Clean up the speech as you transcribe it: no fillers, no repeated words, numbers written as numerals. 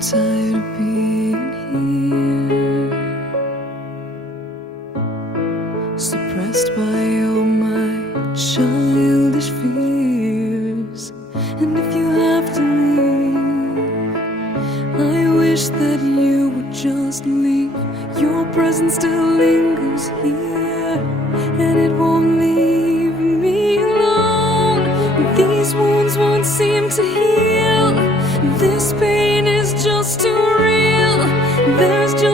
tired of being here, suppressed by all my childish fears. And if you have to leave, I wish that you would just leave. Your presence still lingers here, and it won't leave me alone. These wounds won't seem to heal. This pain is just too real. There's just